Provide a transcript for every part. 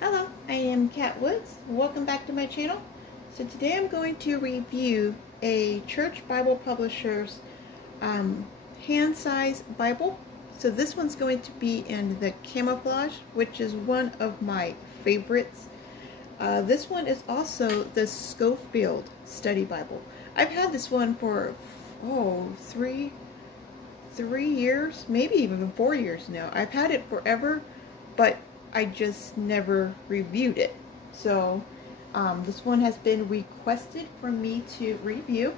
Hello, I am Kat Woods. Welcome back to my channel. So today I'm going to review a church Bible publisher's hand-size Bible. So this one's going to be in the camouflage, which is one of my favorites. This one is also the Schofield Study Bible. I've had this one for three years, maybe even 4 years now. I've had it forever, but I just never reviewed it. So this one has been requested for me to review.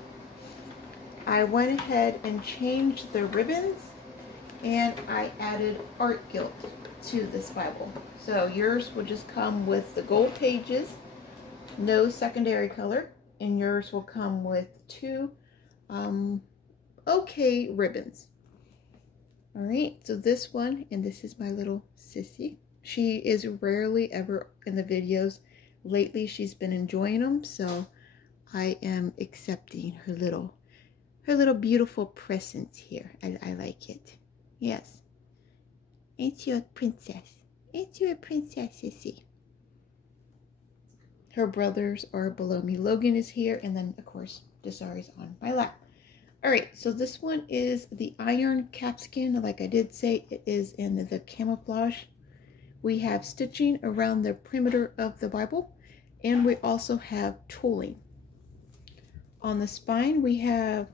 I went ahead and changed the ribbons, and I added art gilt to this Bible. So yours will just come with the gold pages, no secondary color, and yours will come with two okay ribbons. Alright, so this one, and this is my little sissy. She is rarely ever in the videos. Lately, she's been enjoying them, so I am accepting her little beautiful presence here. I like it. Yes. Ain't you a princess? Ain't you a princess, sissy? Her brothers are below me. Logan is here, and then, of course, Desari's on my lap. Alright, so this one is the iron capskin. Like I did say, it is in the camouflage. We have stitching around the perimeter of the Bible, and we also have tooling. On the spine, we have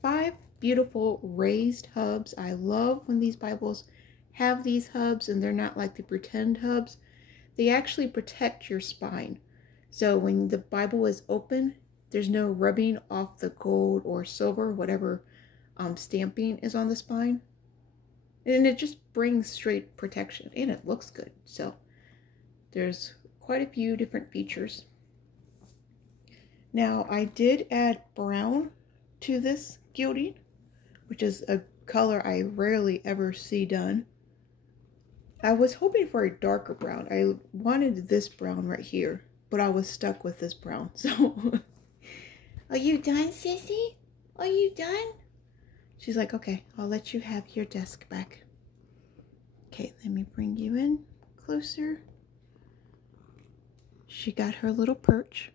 5 beautiful raised hubs. I love when these Bibles have these hubs, and they're not like the pretend hubs. They actually protect your spine. So when the Bible is open, there's no rubbing off the gold or silver, whatever stamping is on the spine. And it just brings straight protection, and it looks good. So there's quite a few different features. Now I did add brown to this gilding, which is a color I rarely ever see done. I was hoping for a darker brown. I wanted this brown right here, but I was stuck with this brown. So are you done, sissy? Are you done? She's like, okay, I'll let you have your desk back. Okay, let me bring you in closer. She got her little perch.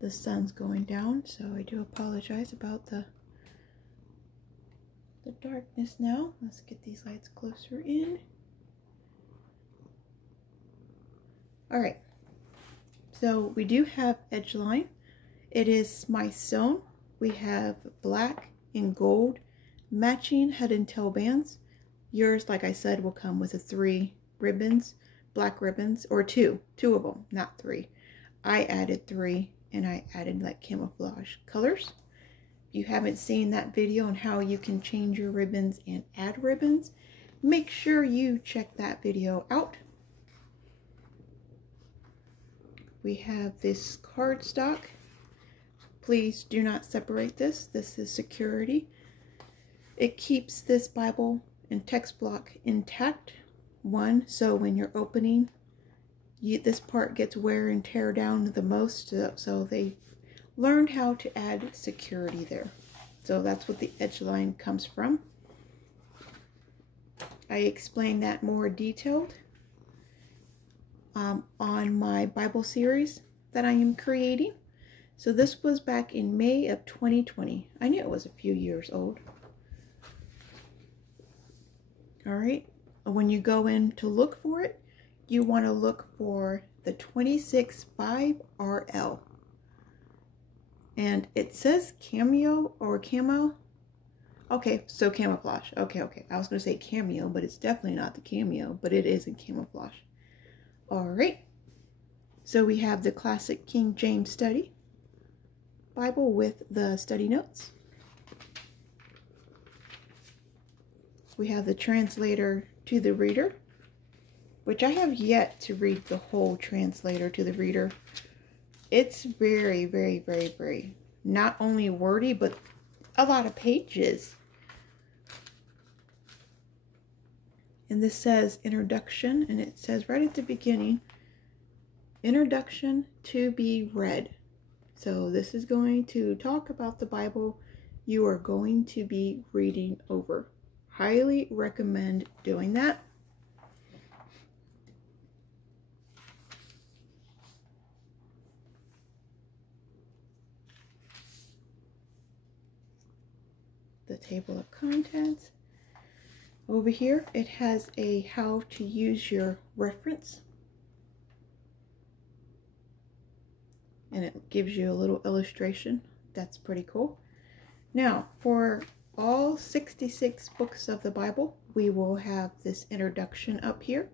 The sun's going down, so I do apologize about the darkness now. Let's get these lights closer in. Alright, so we do have edge line. It is semi-sewn. We have black and gold matching head and tail bands. Yours, like I said, will come with the 3 ribbons, black ribbons, or 2 of them, not 3. I added 3, and I added like camouflage colors. If you haven't seen that video on how you can change your ribbons and add ribbons, make sure you check that video out. We have this cardstock. Please do not separate this. This is security. It keeps this Bible and text block intact. So when you're opening, this part gets wear and tear down the most. So they learned how to add security there. So that's what the edge line comes from. I explained that more detailed on my Bible series that I am creating. So this was back in May of 2020. I knew it was a few years old. Alright, when you go in to look for it, you want to look for the 26.5 RL. And it says cameo or camo. Okay, so camouflage. Okay. I was going to say cameo, but it's definitely not the cameo, but it is in camouflage. Alright, so we have the classic King James Study Bible with the study notes. We have the translator to the reader, which I have yet to read the whole translator to the reader. It's very, very, very, very not only wordy, but a lot of pages. And this says introduction, and it says right at the beginning, introduction to be read. So this is going to talk about the Bible you are going to be reading over. highly recommend doing that. The table of contents. Over here, it has a how to use your reference. And it gives you a little illustration. That's pretty cool. Now, for all 66 books of the Bible, we will have this introduction up here.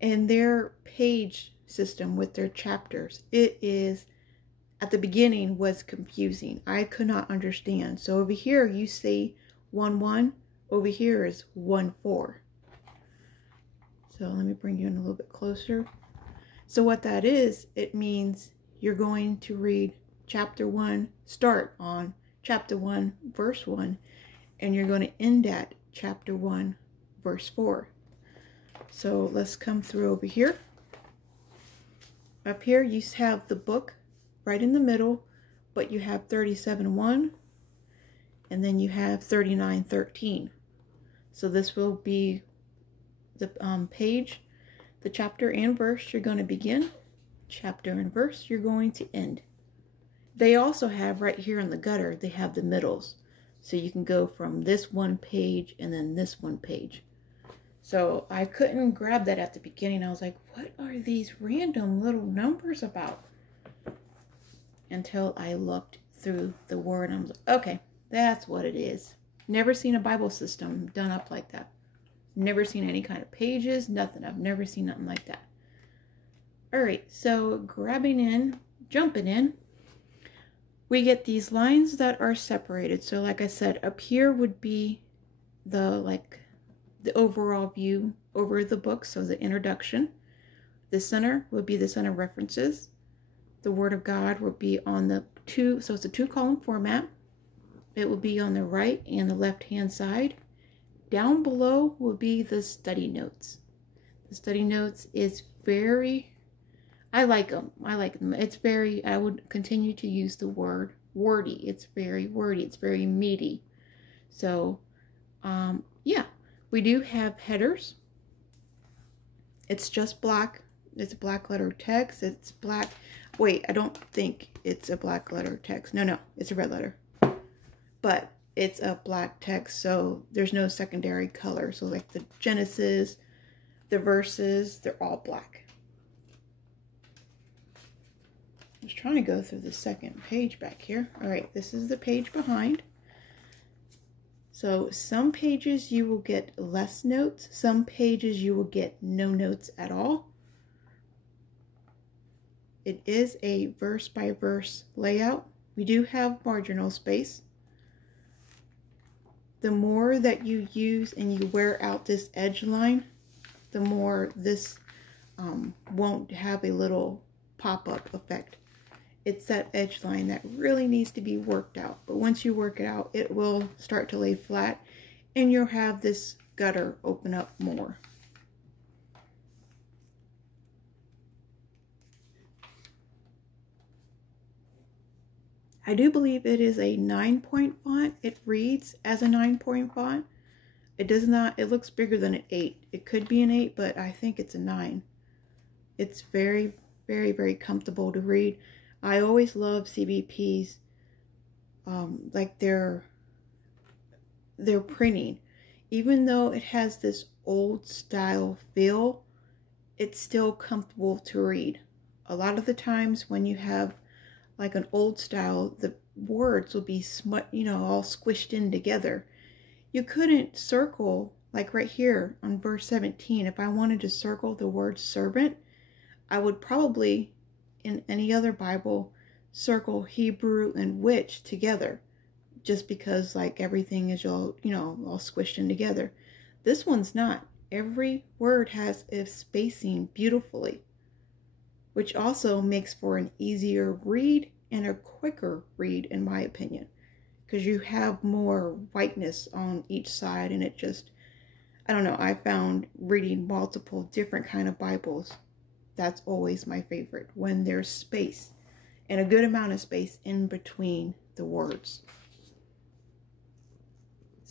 And their page system with their chapters, it is, at the beginning, was confusing. I could not understand. So over here, you see 1:1. Over here is 1:4. So let me bring you in a little bit closer. So what that is, it means you're going to read chapter 1, start on chapter 1, verse 1, and you're going to end at chapter 1, verse 4. So let's come through over here. Up here, you have the book right in the middle, but you have 37:1, and then you have 39:13. So this will be the page, the chapter and verse you're going to begin, chapter and verse you're going to end. They also have right here in the gutter, they have the middles. So you can go from this one page and then this one page. So I couldn't grab that at the beginning. I was like, what are these random little numbers about? Until I looked through the word and I was like, okay, that's what it is. Never seen a Bible system done up like that. Never seen any kind of pages, nothing. I've never seen nothing like that. All right, so grabbing in, jumping in, we get these lines that are separated. So like I said, up here would be the overall view over the book, so the introduction. The center would be the center references. The Word of God would be on the two, so it's a 2-column format. It will be on the right and the left hand side. Down below will be the study notes. The study notes is very, I like them. It's very, I would continue to use the word wordy. It's very wordy. It's very meaty. So, yeah, we do have headers. It's just black. It's black letter text. It's black. Wait, I don't think it's a black letter text. No, it's a red letter. But it's a black text, so there's no secondary color. So like the Genesis, the verses, they're all black. I was trying to go through the second page back here. All right, this is the page behind. So some pages you will get less notes. Some pages you will get no notes at all. It is a verse by verse layout. We do have marginal space. The more that you use and you wear out this edge line, the more this won't have a little pop-up effect. It's that edge line that really needs to be worked out. But once you work it out, it will start to lay flat and you'll have this gutter open up more. I do believe it is a 9-point font. It reads as a 9-point font. It does not, it looks bigger than an 8. It could be an 8, but I think it's a 9. It's very, very, very comfortable to read. I always love CBP's, like their printing. Even though it has this old style feel, it's still comfortable to read. A lot of the times when you have like an old style, the words will be all squished in together. You couldn't circle, like right here on verse 17, if I wanted to circle the word servant, I would probably, in any other Bible, circle Hebrew and which together, just because like everything is all, all squished in together. This one's not. Every word has a spacing beautifully, which also makes for an easier read and a quicker read, in my opinion, because you have more whiteness on each side, and it just, I don't know, I found reading multiple different kind of Bibles, that's always my favorite, when there's space and a good amount of space in between the words.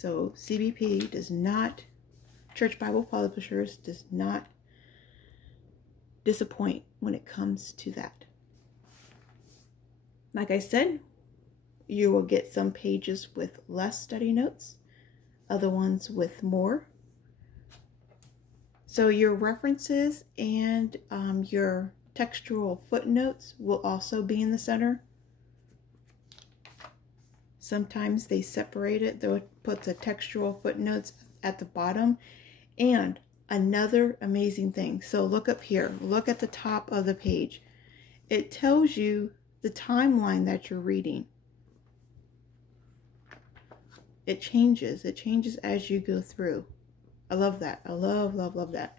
So CBP does not, Church Bible Publishers does not disappoint when it comes to that. Like I said, you will get some pages with less study notes, other ones with more. So your references and your textual footnotes will also be in the center. Sometimes they separate it. They'll put the textual footnotes at the bottom. And another amazing thing. So look up here. Look at the top of the page. It tells you the timeline that you're reading. It changes. It changes as you go through. I love that. I love that.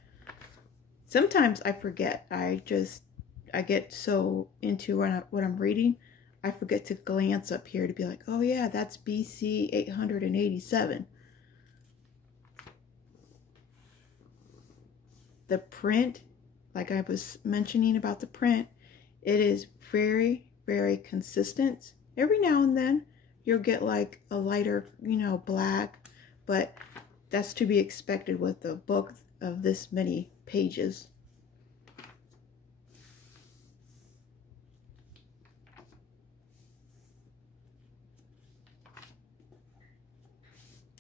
Sometimes I forget. I get so into what I'm reading, I forget to glance up here to be like, oh yeah, that's BC 887. The print, like I was mentioning about the print, it is very, very consistent. Every now and then you'll get like a lighter, black, but that's to be expected with a book of this many pages.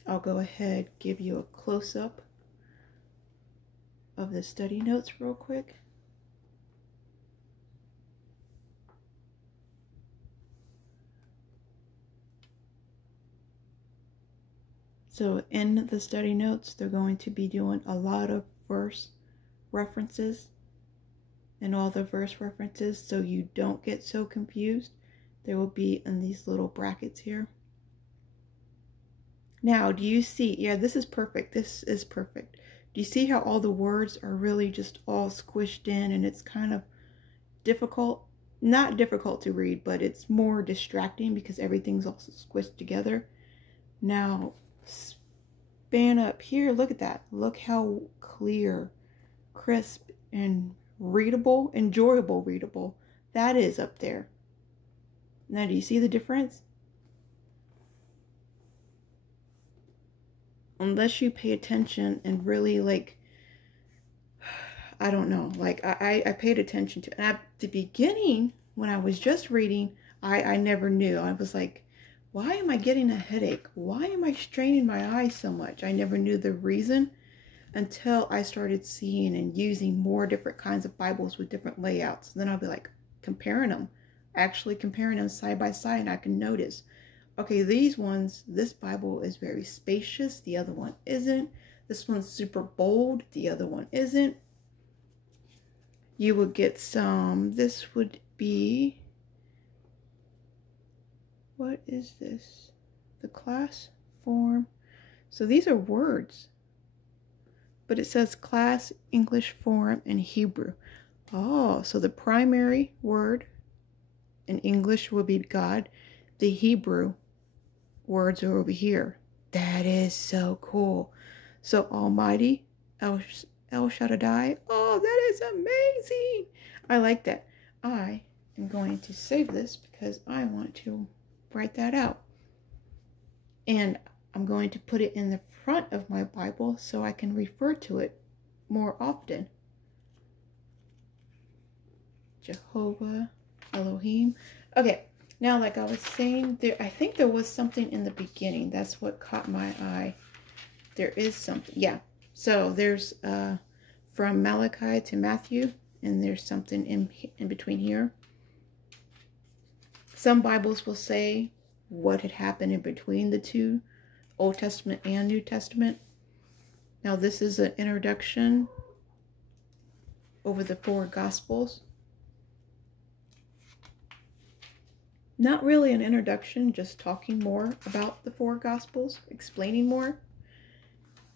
I'll go ahead, give you a close-up of the study notes real quick. So in the study notes, they're going to be doing a lot of verse references and all the verse references, so you don't get so confused. They will be in these little brackets here. Now, do you see? Yeah, this is perfect. This is perfect. Do you see how all the words are really just all squished in, and it's kind of difficult? Not difficult to read, but it's more distracting because everything's also squished together. Now, span up here. Look at that. Look how clear, crisp, and readable, enjoyable readable that is up there. Now, do you see the difference? Unless you pay attention and really I don't know, I paid attention to it. And at the beginning, when I was just reading, I never knew. I was like, why am I getting a headache? Why am I straining my eyes so much? I never knew the reason until I started seeing and using more different kinds of Bibles with different layouts. And then I'll be like comparing them, actually comparing them side by side, and I can notice, okay, these ones, this Bible is very spacious, the other one isn't. This one's super bold, the other one isn't. You would get some, this would be, what is this? The class form. So these are words, but it says class, English form, and Hebrew. Oh, so the primary word in English will be God. The Hebrew words are over here. That is so cool. So Almighty, El Shaddai. Oh, that is amazing. I like that. I am going to save this because I want to write that out. And I'm going to put it in the front of my Bible so I can refer to it more often. Jehovah, Elohim. Okay. Now, like I was saying, I think there was something in the beginning. That's what caught my eye. There is something. Yeah. So there's from Malachi to Matthew, and there's something in between here. Some Bibles will say what had happened in between the two, Old Testament and New Testament. Now, this is an introduction over the 4 Gospels. Not really an introduction, just talking more about the 4 Gospels, explaining more.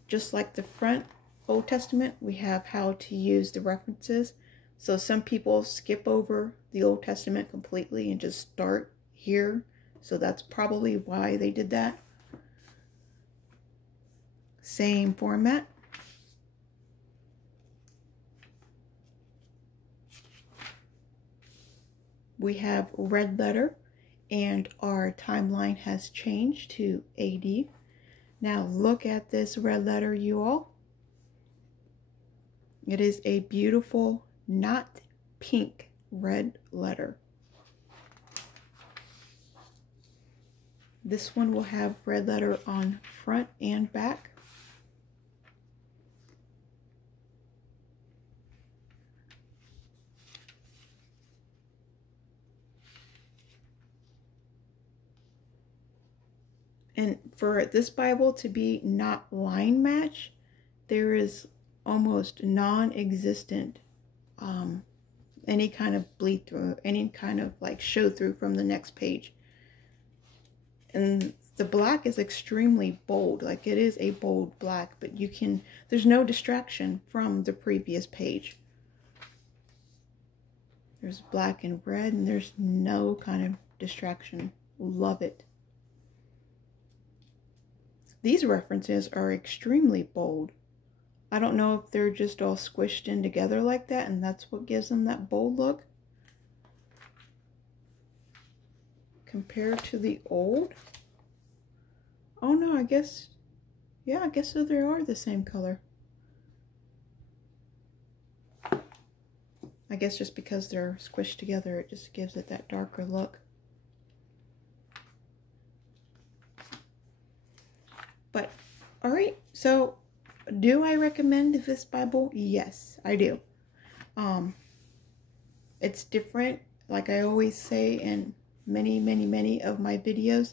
Just like the front Old Testament, we have how to use the references. So some people skip over the Old Testament completely and just start here. So that's probably why they did that. Same format. We have red letter, and our timeline has changed to AD. Now look at this red letter, you all. It is a beautiful, not pink, red letter. This one will have red letter on front and back. And for this Bible to be not line match, there is almost non-existent any kind of bleed through, any kind of like show through from the next page. And the black is extremely bold, like it is a bold black, but there's no distraction from the previous page. There's black and red, and there's no kind of distraction. Love it. These references are extremely bold. I don't know if they're just all squished in together like that, and that's what gives them that bold look. Compared to the old. Oh no, I guess, yeah, I guess so they are the same color. I guess just because they're squished together, it just gives it that darker look. But, alright, so do I recommend this Bible? Yes, I do. It's different, like I always say in many of my videos.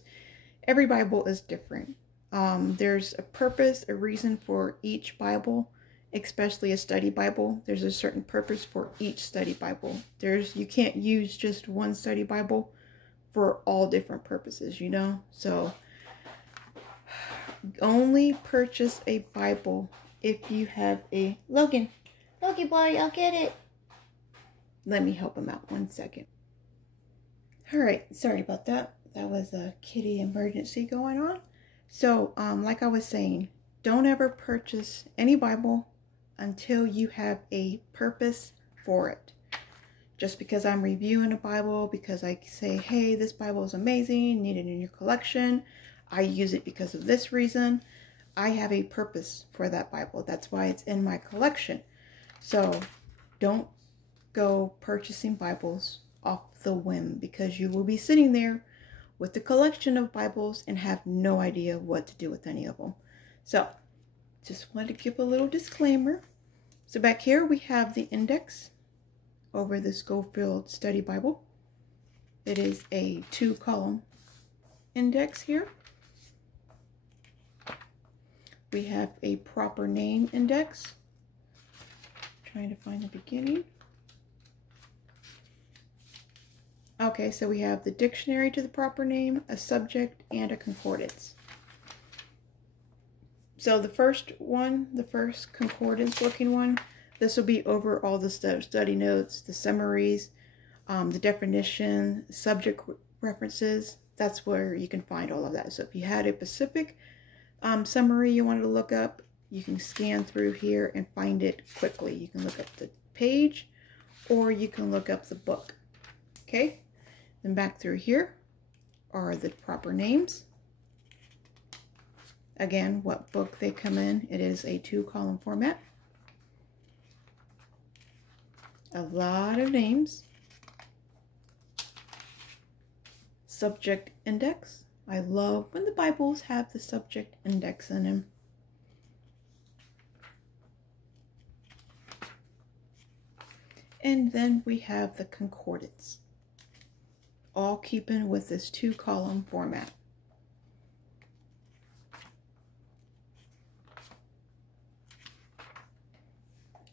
Every Bible is different. There's a purpose, a reason for each Bible, especially a study Bible. There's a certain purpose for each study Bible. You can't use just one study Bible for all different purposes, you know? So only purchase a Bible if you have a Logan boy, I'll get it. Let me help him out 1 second. Alright, sorry about that. That was a kitty emergency going on. So, like I was saying, don't ever purchase any Bible until you have a purpose for it. Just because I'm reviewing a Bible, because I say, hey, this Bible is amazing, need it in your collection, I use it because of this reason, I have a purpose for that Bible. That's why it's in my collection. So, don't go purchasing Bibles off the whim, because you will be sitting there with a collection of Bibles and have no idea what to do with any of them. So, just wanted to give a little disclaimer. So back here we have the index over the Schofield Study Bible. It is a 2-column index here. We have a proper name index. Trying to find the beginning. Okay, so we have the dictionary to the proper name, a subject, and a concordance. So the first one, the first concordance looking one, this will be over all the study notes, the summaries, the definition, subject references. That's where you can find all of that. So if you had a specific summary you wanted to look up, you can scan through here and find it quickly. You can look up the page or you can look up the book. Okay, then back through here are the proper names. Again, what book they come in. It is a 2-column format. A lot of names. Subject index. I love when the Bibles have the subject index in them. And then we have the concordance. All keeping with this 2-column format.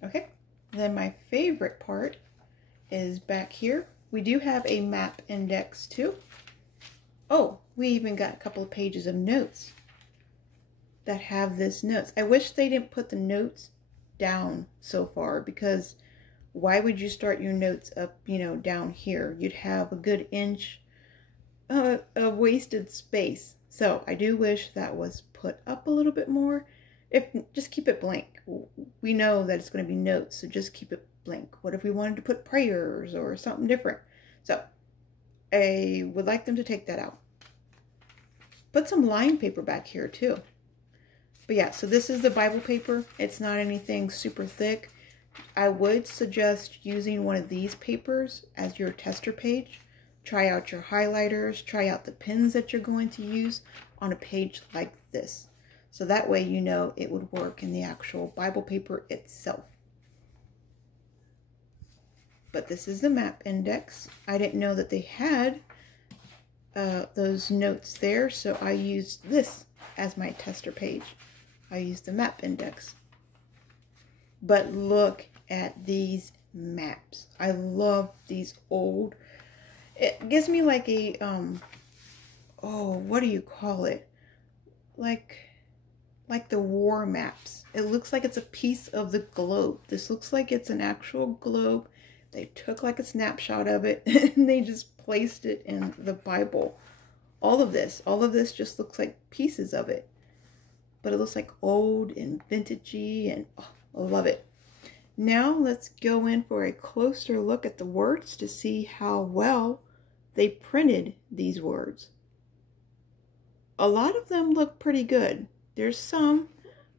Okay, then my favorite part is back here. We do have a map index too. Oh, we even got a couple of pages of notes that have this notes. I wish they didn't put the notes down so far, because why would you start your notes up, you know, down here? You'd have a good inch of wasted space. So I do wish that was put up a little bit more. Just keep it blank. We know that it's going to be notes, so just keep it blank. What if we wanted to put prayers or something different? So I would like them to take that out. Put some line paper back here too. But yeah, so this is the Bible paper. It's not anything super thick. I would suggest using one of these papers as your tester page. Try out your highlighters, try out the pens that you're going to use on a page like this. So that way you know it would work in the actual Bible paper itself. But this is the map index. I didn't know that they had those notes there, so I used this as my tester page. I used the map index. But look at these maps. I love these old. It gives me like a, oh, what do you call it? Like the war maps. It looks like it's a piece of the globe. This looks like it's an actual globe. They took like a snapshot of it and they just placed it in the Bible. All of this just looks like pieces of it. But it looks like old and vintagey, and oh, I love it. Now let's go in for a closer look at the words to see how well they printed these words. A lot of them look pretty good. There's some,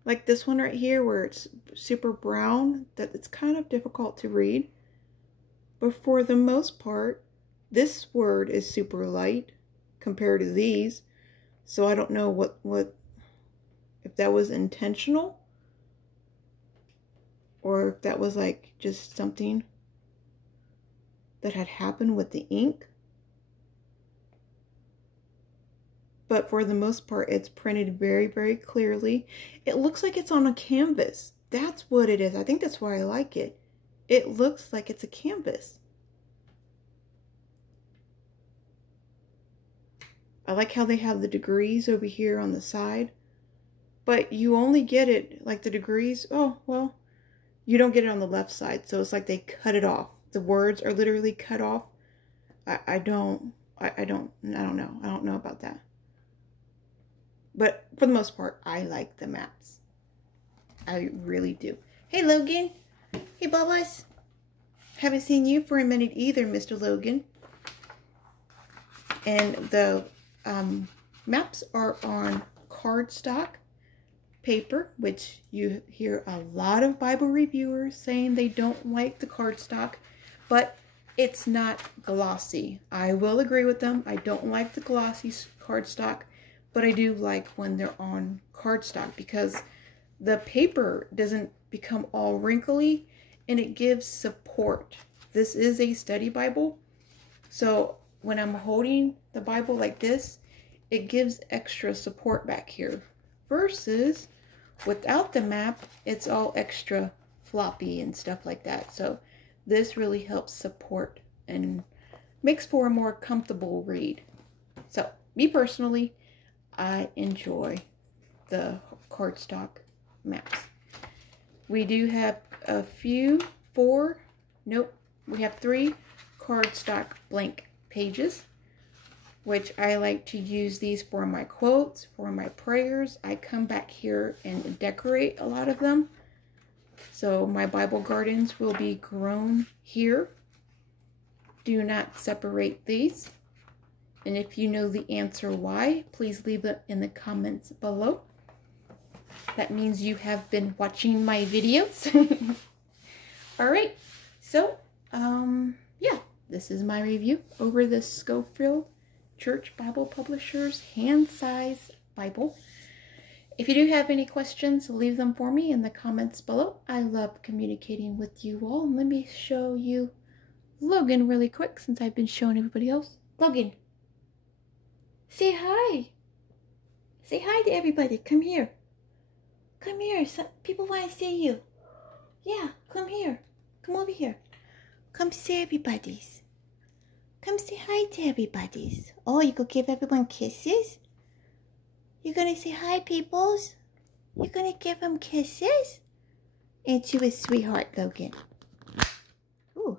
like this one right here where it's super brown, that it's kind of difficult to read. But for the most part, this word is super light compared to these. So I don't know what if that was intentional, or if that was like just something that had happened with the ink. But for the most part, it's printed very, very clearly. It looks like it's on a canvas. That's what it is. I think that's why I like it. It looks like it's a canvas. I like how they have the degrees over here on the side. But you only get it, like the degrees, oh, well, you don't get it on the left side. So it's like they cut it off. The words are literally cut off. I don't know about that. But for the most part, I like the maps. I really do. Hey, Logan. Hey, Bubbles. Haven't seen you for a minute either, Mr. Logan. And the maps are on cardstock paper, which you hear a lot of Bible reviewers saying they don't like the cardstock, but it's not glossy. I will agree with them. I don't like the glossy cardstock, but I do like when they're on cardstock because the paper doesn't become all wrinkly and it gives support. This is a study Bible, so when I'm holding the Bible like this, it gives extra support back here. Versus without the map, it's all extra floppy and stuff like that. So this really helps support and makes for a more comfortable read. So me personally, I enjoy the cardstock maps. We do have a few, we have 3 cardstock blank pages, which I like to use these for my quotes, for my prayers. I come back here and decorate a lot of them. So my Bible gardens will be grown here. Do not separate these. And if you know the answer why, please leave it in the comments below. That means you have been watching my videos. Alright, so, yeah, this is my review over the Schofield Church Bible Publishers Handsize Bible. If you do have any questions, leave them for me in the comments below. I love communicating with you all. Let me show you Logan really quick since I've been showing everybody else. Logan, say hi. Say hi to everybody. Come here. Come here. Some people want to see you. Yeah, come here. Come over here. Come see everybody's. Come say hi to everybody's. Oh, you go give everyone kisses? You're gonna say hi, peoples? You're gonna give them kisses? Ain't you a sweetheart, Logan? Ooh.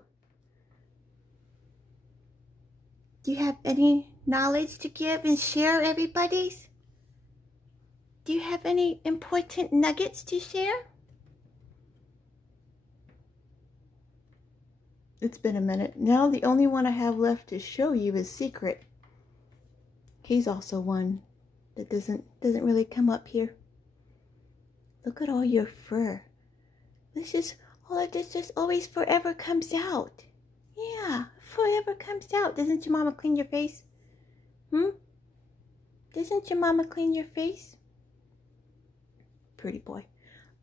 Do you have any knowledge to give and share, everybody's? Do you have any important nuggets to share? It's been a minute. Now the only one I have left to show you is Secret. He's also one that doesn't really come up here. Look at all your fur. This is, all of this just always forever comes out. Yeah, forever comes out. Doesn't your mama clean your face? Doesn't your mama clean your face? Pretty boy.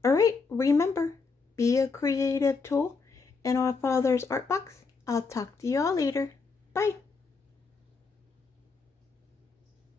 All right, remember, be a creative tool in our Father's Art Box. I'll talk to you all later. Bye.